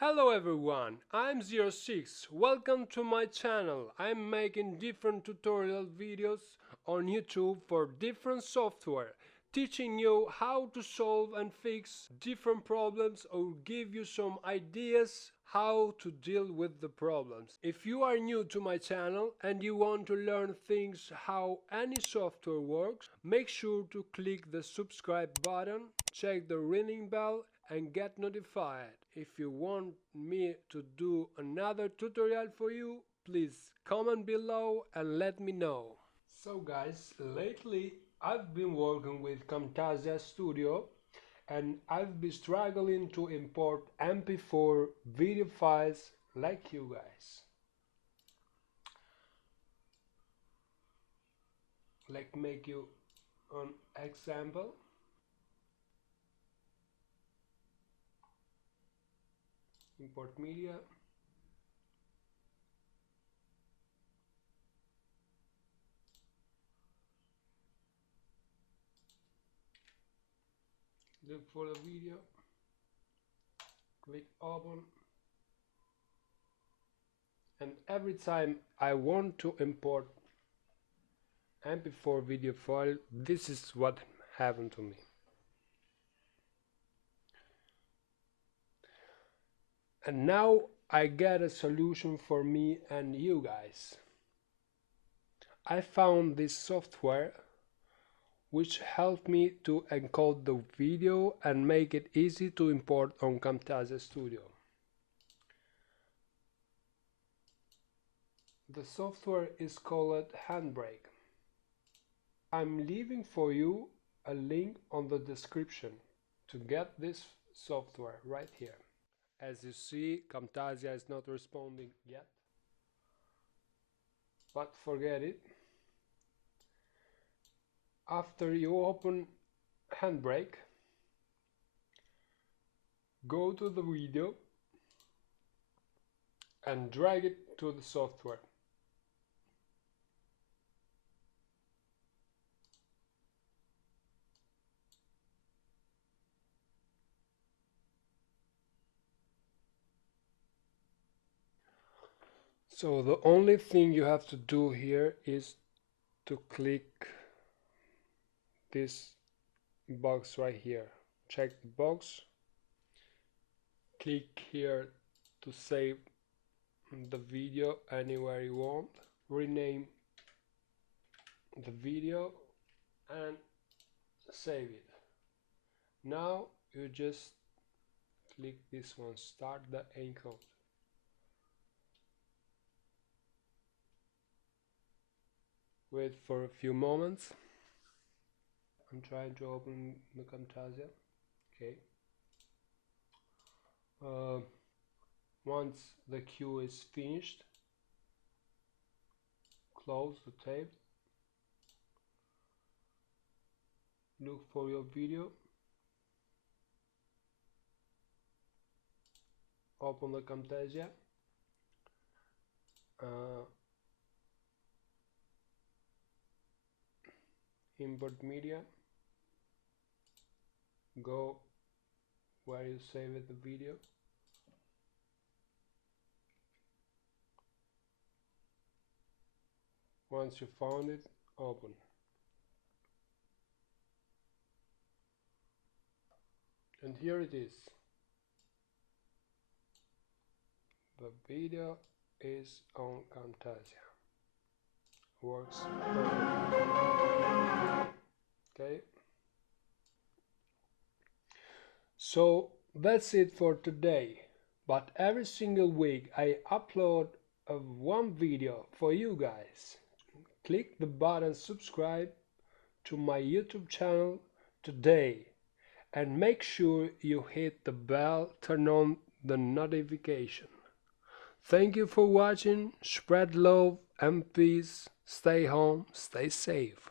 Hello everyone, I'm 06. Welcome to my channel. I'm making different tutorial videos on YouTube for different software, teaching you how to solve and fix different problems or give you some ideas how to deal with the problems. If you are new to my channel and you want to learn things how any software works, make sure to click the subscribe button, check the ringing bell and get notified. If you want me to do another tutorial for you, please comment below and let me know. So guys, lately I've been working with Camtasia Studio and I've been struggling to import MP4 video files like you guys. Like make you an example. Import media. Look for the video. Click open. And every time I want to import MP4 video file, this is what happened to me. And now I get a solution for me and you guys. I found this software which helped me to encode the video and make it easy to import on Camtasia Studio. The software is called Handbrake. I'm leaving for you a link on the description to get this software right here. As you see, Camtasia is not responding yet, but forget it. After you open Handbrake, go to the video and drag it to the software. So the only thing you have to do here is to click this box right here. Check the box. Click here to save the video anywhere you want. Rename the video and save it. Now you just click this one, start the encode. Wait for a few moments. I'm trying to open the Camtasia. Okay. Once the queue is finished, close the tape. Look for your video. Open the Camtasia. Import media. Go where you saved the video. Once you found it, open. And here it is. The video is on Camtasia. Works perfectly. Okay. So that's it for today. But every single week I upload one video for you guys. Click the button subscribe to my YouTube channel today and make sure you hit the bell, turn on the notification. Thank you for watching. Spread love and peace. Stay home, stay safe.